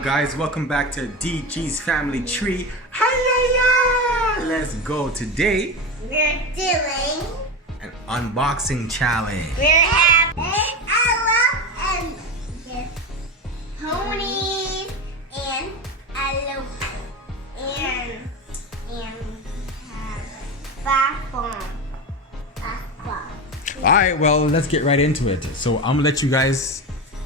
on, guys? Welcome back to DG's Family Tree. Hi-ya-ya! Let's go. Today, we're doing an unboxing challenge. We're having Ella and this ponies and Ella and backbone. All right, well, let's get right into it. So I'm gonna let you guys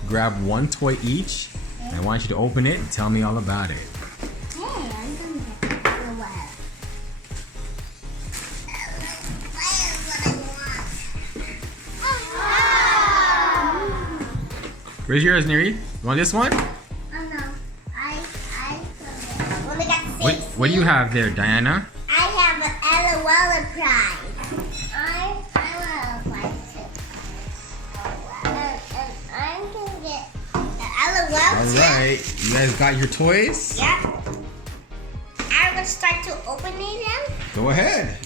grab one toy each. And I want you to open it and tell me all about it. Hey, I'm gonna get the web. Where's yours, Neri? You want this one? Oh no, I only got six. What do you have there, Diana? I have an Ella prize. I will prize too. And I'm gonna get the Ella All right, you guys got your toys? Yeah. I'm gonna start to opening them. Go ahead.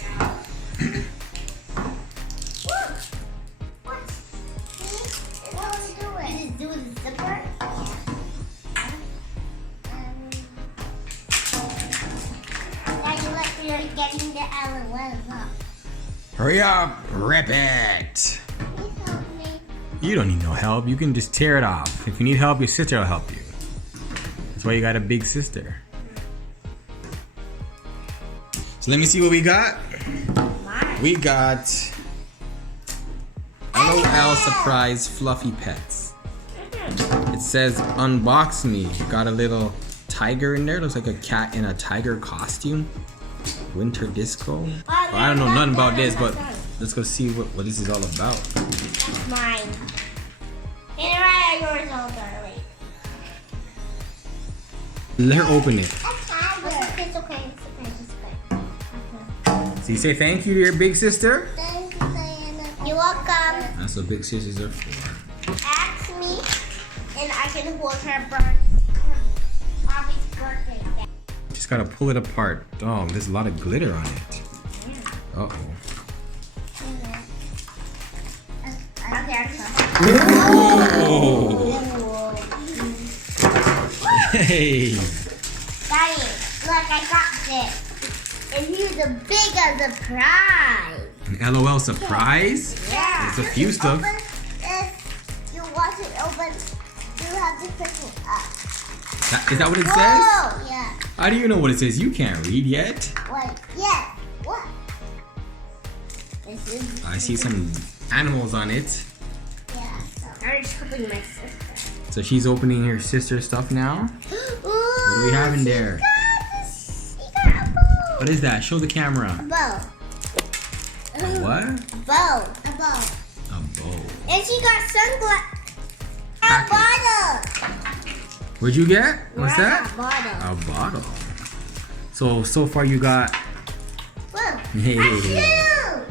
What? See? What was it doing? Did it do the zipper? Daddy, look, you're getting the Ella up. Hurry up, rip it. Please help me. You don't need no help. You can just tear it off. If you need help, your sister will help you. That's why you got a big sister. So let me see what we got. We got LOL Surprise Fluffy Pets. It says unbox me. Got a little tiger in there. Looks like a cat in a tiger costume. Winter disco. Well, I don't know nothing about this, but let's go see what this is all about. That's mine. And right at yours all darling. Let her open it. It's okay. So you say thank you to your big sister? Thank you, Diana. You're welcome. That's what big sisters are for. Ask me, and I can hold her Bobby's birthday. Just gotta pull it apart. Oh, there's a lot of glitter on it. Uh-oh. Oh. Hey! Daddy, look, I got this. And here's the bigger surprise. An LOL surprise? Yeah. There's a few stuff. If you want it open, you have to pick it up. Is that what it says? Whoa! Yeah. How do you know what it says? You can't read yet. Wait, yeah. What? This is. I see some animals on it. Yeah. I'm just helping my sister. So she's opening her sister's stuff now. What do we have in there? She got a bow. What is that? Show the camera. A bow. A what? Bow. A bow. A bow. And she got sunglasses. A Package. bottle. What'd you get? What's that? A bottle. A bottle. So far you got. Look. Hey. A shoe.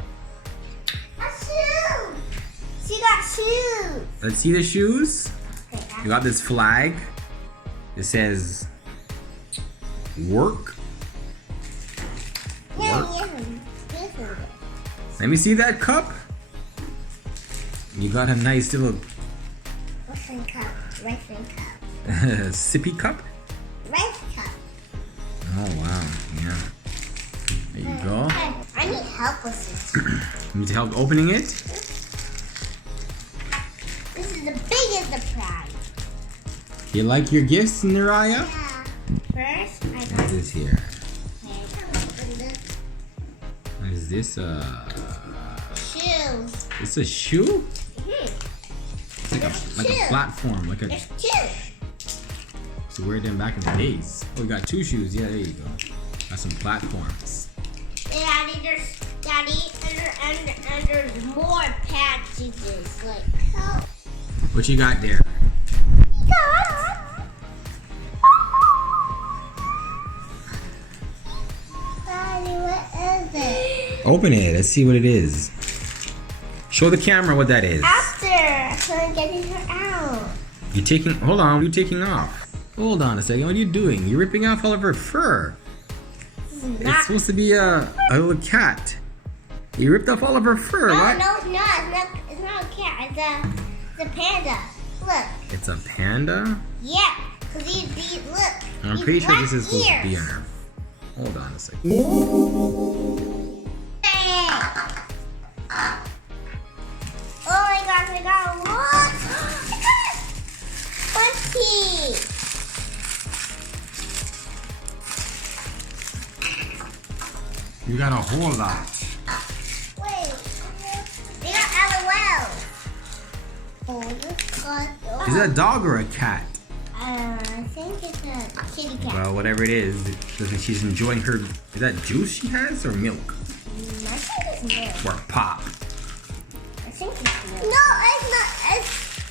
A shoe. She got shoes. Let's see the shoes. Okay, You got this flag. It says work. yeah. Let me see that cup. You got a nice little Wrestling cup. Wrestling cup. sippy cup. Rice cup. Oh wow, yeah. There you go. Hey, I need help with this. You need help opening it? This is the biggest surprise. You like your gifts, Neriah? Yeah. First, I got What's this here? this What is this? shoe. It's a shoe? It's like a platform, like a. There's two. So wear them back in the days. Oh, we got two shoes. Yeah, there you go. Got some platforms. Daddy, and there's more packages. Like, help. What you got there? Daddy, what is it? Open it. Let's see what it is. Show the camera what that is. After, I'm getting her out. You're taking. Hold on. You're taking off. Hold on a second. What are you doing? You're ripping off all of her fur. It's supposed to be a little cat. You ripped off all of her fur, right? No, it's not. It's not a cat. It's a panda. Look. It's a panda? Yeah. These look. I'm these pretty sure black this is supposed to be ears. on her. Hold on a second. Bang. Oh my gosh, I got a lot. I got 20. You got a whole lot. Wait. They got LOL. Oh, this got. Is it a dog or a cat? I think it's a kitty cat. Well, whatever it is, she's enjoying her. Is that juice she has or milk? I think it's milk. Or pop? I think it's milk. No, it's not.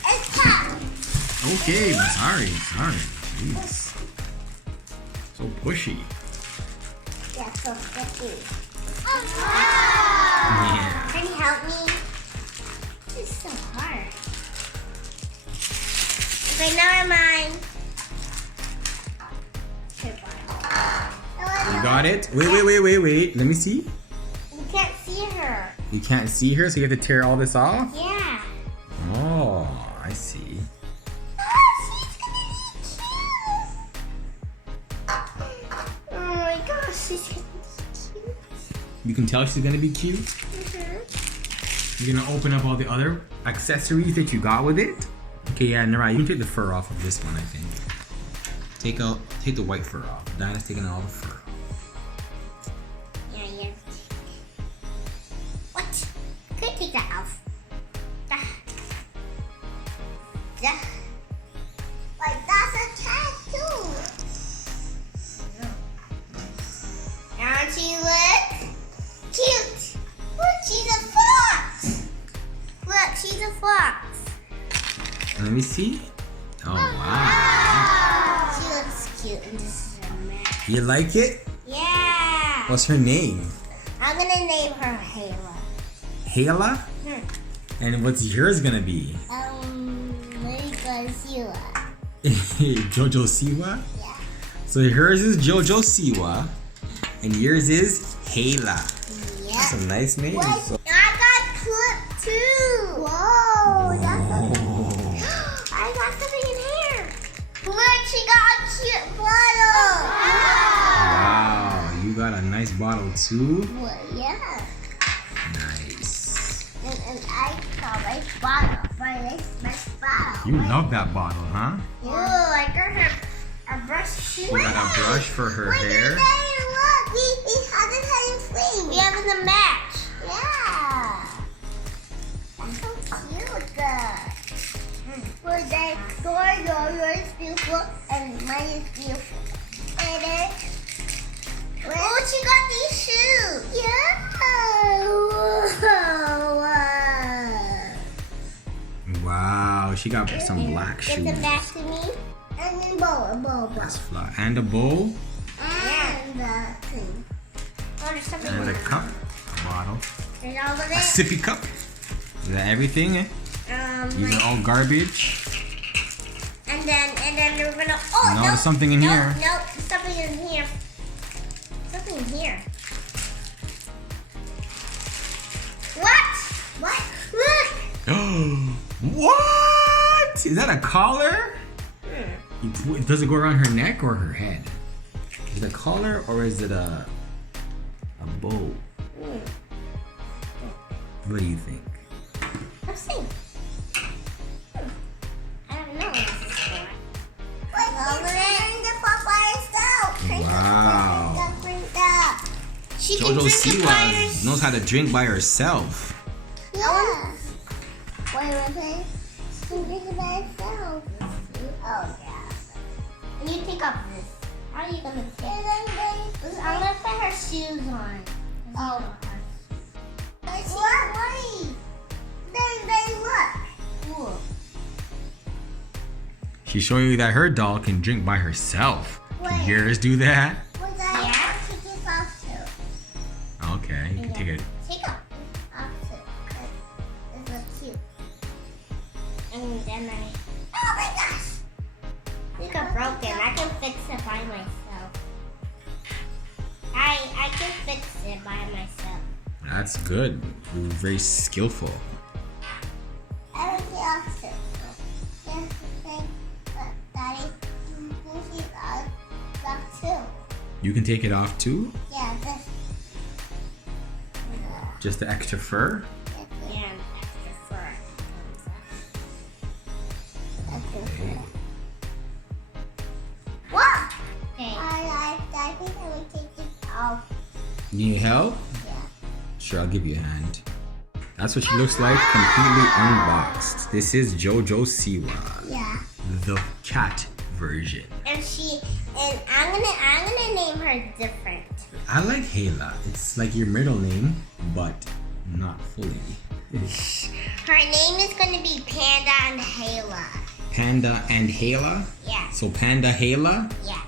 It's pop. Okay, sorry. Jeez. So pushy. Yeah, so sticky. Yeah. Can you help me? This is so hard. Okay, never mind. You got it? Wait. Let me see. You can't see her. You can't see her, so you have to tear all this off? Yeah. Oh, I see. Oh my gosh, she's gonna be cute. You can tell she's gonna be cute. You're gonna open up all the other accessories that you got with it. Okay, yeah, Nara, you can take the fur off of this one, I think. Take the white fur off. Diana's taking all the fur. Yeah. What? Could take that off. Like that's a tattoo. Now she look cute. Look, she's a fox. Look, she's a fox. Let me see. Oh, wow. She looks cute and this is a mess. You like it? Yeah. What's her name? I'm gonna name her Hayla. Hayla? And what's yours gonna be? Maybe Sheila. Jojo Siwa? Yeah. So hers is Jojo Siwa, and yours is Hayla. That's a nice name. Wait, So- I got clip too. Whoa, that's something. I got something in here. Look, she got a cute bottle. Wow, you got a nice bottle too? Well, yeah. Nice. And I got my bottle. My bottle. You love that bottle, huh? Ooh, I got her a brush too. She got a brush for her Wait, hair. Daddy, look. We have the same thing. We have the match. Yeah. That's so cute. For the yours is beautiful and mine is beautiful. And then, oh, she got these shoes. Yeah. Wow, she got some black Get shoes. them back to me. And then bowl. That's fly. And a bowl. And the thing. Oh, there's something And a in cup. A bottle. There's all of A it. sippy cup. Is that everything? These are all garbage. And then we're gonna. Oh No, there's something in here. No, something in here. Something in here. What? Look. What? Is that a collar? Does it go around her neck or her head? Is it a collar or is it a bow? What do you think? Let's see. I don't know what this is for. Wow. She can Jojo drink it by Siwa herself. knows how to drink by herself. Yeah. Wait. She can drink it by herself. Oh, yeah. And you take off this. How are you going to take it? I'm going to put her shoes on. Oh. What? Then look. Look. She's showing you that her doll can drink by herself. Can Wait. yours do that? Yeah. Take this off too. Okay, you can take it. Take off too. It looks cute. And then oh my gosh! These are broken. I can fix it by myself. I can fix it by myself. That's good. You're very skillful. I don't see off too. Yes, Daddy. You can take it off too? Yeah, this. Just the extra fur? Yeah, extra fur. Extra fur. What? Okay. I think I will take it off. You need help? Yeah. Sure, I'll give you a hand. That's what she looks like, completely unboxed. This is JoJo Siwa, Yeah. the cat version. And I'm gonna name her different. I like Hayla. It's like your middle name, but not fully. Her name is gonna be Panda and Hayla. Panda and Hayla? Yeah. So Panda Hayla? Yeah.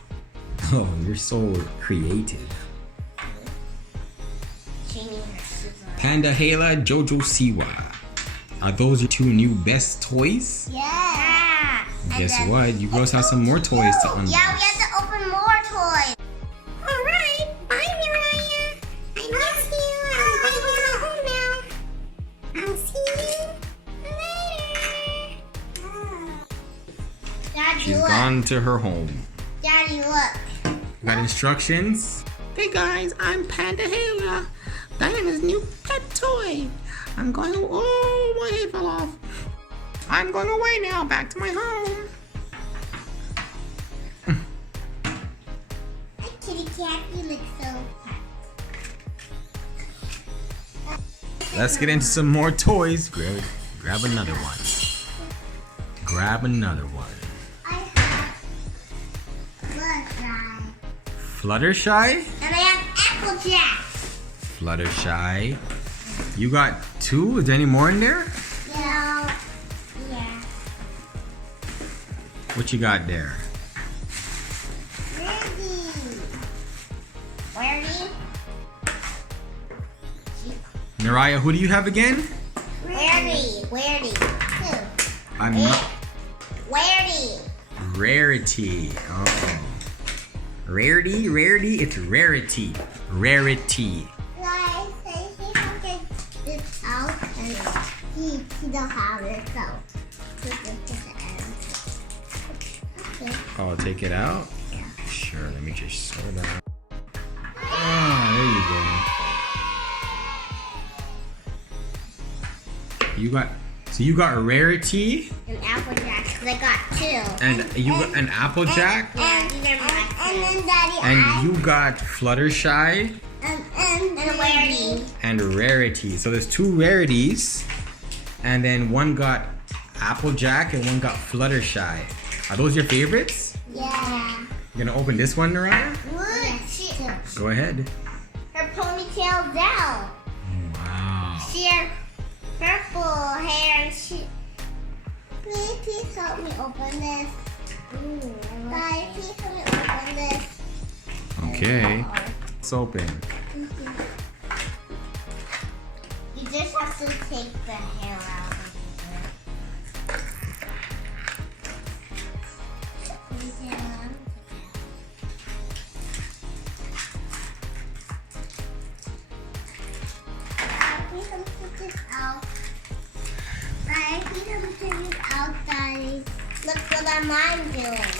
Oh, you're so creative. She named her Susan. Panda Hayla, JoJo Siwa. Are those your two new best toys? Yeah. Guess what? You girls have some more toys to unbox. Yeah, we have to open more toys. All right. Bye, Mariah. I miss you. I'm going home now. I'll see you later. Daddy, She's look. gone to her home. Daddy, look. Got instructions? Hey guys, I'm Panda Hayla. Diana's new pet toy. I'm going. Oh, my head fell off. I'm going away now, back to my home. Hi, kitty cat. You look so fat. Let's get into some more toys. Grab another one. Grab another one. I have Fluttershy. Fluttershy? And I have Applejack. Fluttershy. You got two? Is there any more in there? Yeah. Yeah. What you got there? Ready? Naraya, who do you have again? Rarity. I'm not. Rarity. Rarity. Oh. Rarity? It's rarity. Rarity. Guys, he can get this out and he don't have it out. Okay. Oh, take it out? Yeah. Sure, let me just sort that out. Oh, there you go. You got Rarity An Applejack, because I got two. and you got an Applejack And then Daddy, and you got Fluttershy and Rarity. and Rarity. So there's two Rarities and then one got Applejack and one got Fluttershy. Are those your favorites? Yeah. You gonna open this one, Naraya? Look, Go ahead. her ponytail down. Wow. She had purple hair and she... Please help me open this. Guys, please help me open this. Okay. It's open. You just have to take the hair out of Please help me take this out. Guys, please help me take this out, guys. Look what I'm doing.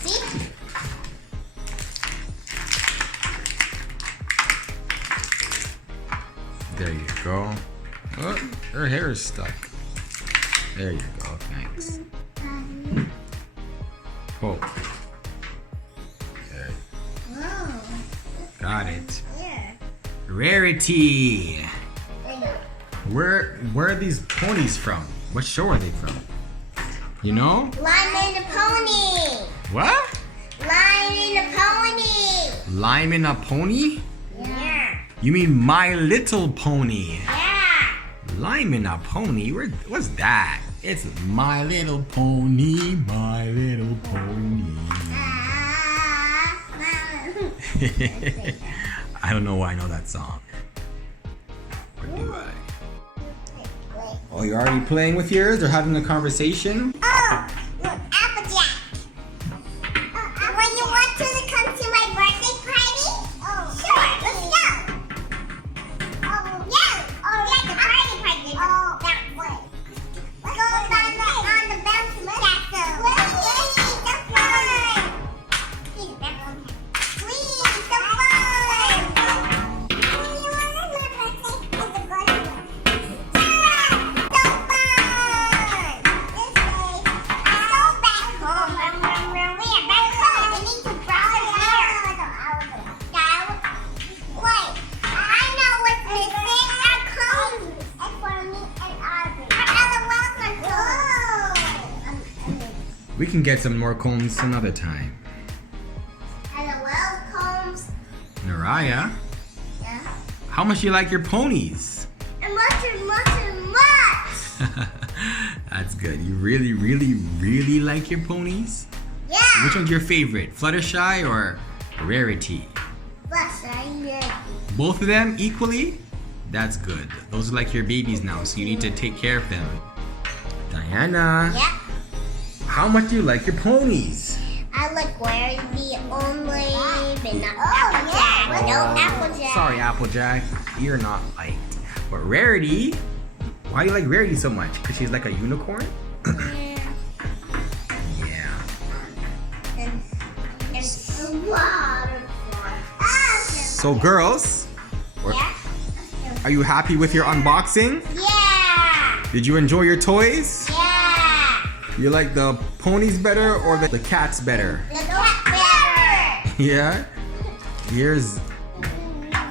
See? There you go. Oh, her hair is stuck. There you go. Thanks. Oh. There. Whoa. Got it. Here. Rarity. There you go. Where are these ponies from? What show are they from? You know? Lime and a pony. What? Lime and a pony. Lime and a pony? Yeah. You mean My Little Pony? Yeah. Lime and a pony? What's that? It's My Little Pony, My Little Pony. I don't know why I know that song. Or do I? Oh, you're already playing with yours? They're having a conversation? Oh, look, Applejack. When you want to come to my birthday party? Oh, sure, let's go. Oh, yeah. Oh, yeah, the party. Oh, that way. Let's go on the bouncy castle. That's right. See the bouncy castle. Sweet. We can get some more combs another time. And well combs. Naraya, Yeah. how much do you like your ponies? And much and much and much. That's good. You really, really, really like your ponies? Yeah. Which one's your favorite? Fluttershy or Rarity? Plus, Both of them equally? That's good. Those are like your babies now, so you need to take care of them. Diana, yeah. how much do you like your ponies? I like Rarity only, but not Applejack. No Applejack. Sorry, Applejack, you're not liked. But Rarity, why do you like Rarity so much? Because she's like a unicorn? Yeah. And waterfall. So girls, Yeah. are you happy with your unboxing? Yeah. Did you enjoy your toys? Yeah. You like the ponies better or the cats better? The cat better. Yeah? Here's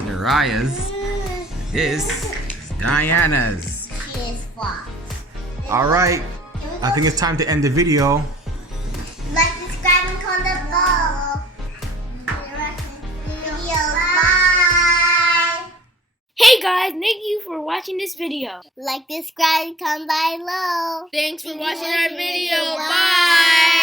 Naraya's. This is Diana's. She is Fox. Alright, I think it's time to end the video. Like, subscribe, and comment below. Bye. Hey guys, thank you for watching this video. Like, subscribe, and comment below. Thanks for watching our video. Bye. Bye.